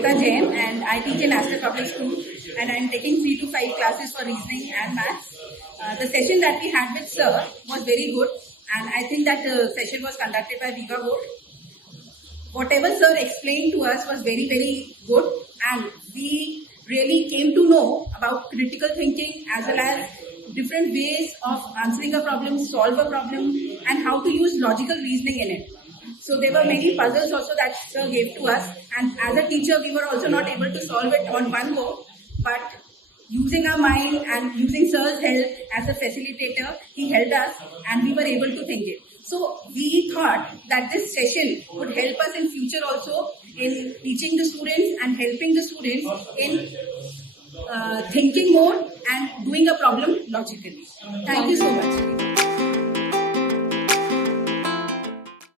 Jain and I teach in Astor Public School and I am taking 3 to 5 classes for reasoning and maths. The session that we had with sir was very good and I think that the session was conducted by Viva board. Whatever sir explained to us was very, very good and we really came to know about critical thinking as well as different ways of answering a problem, solve a problem and how to use logical reasoning in it. So there were many puzzles also that sir gave to us and as a teacher we were also not able to solve it on one go, but using our mind and using sir's help as a facilitator, he helped us and we were able to think it. So we thought that this session would help us in future also in teaching the students and helping the students in thinking more and doing a problem logically. Thank you so much.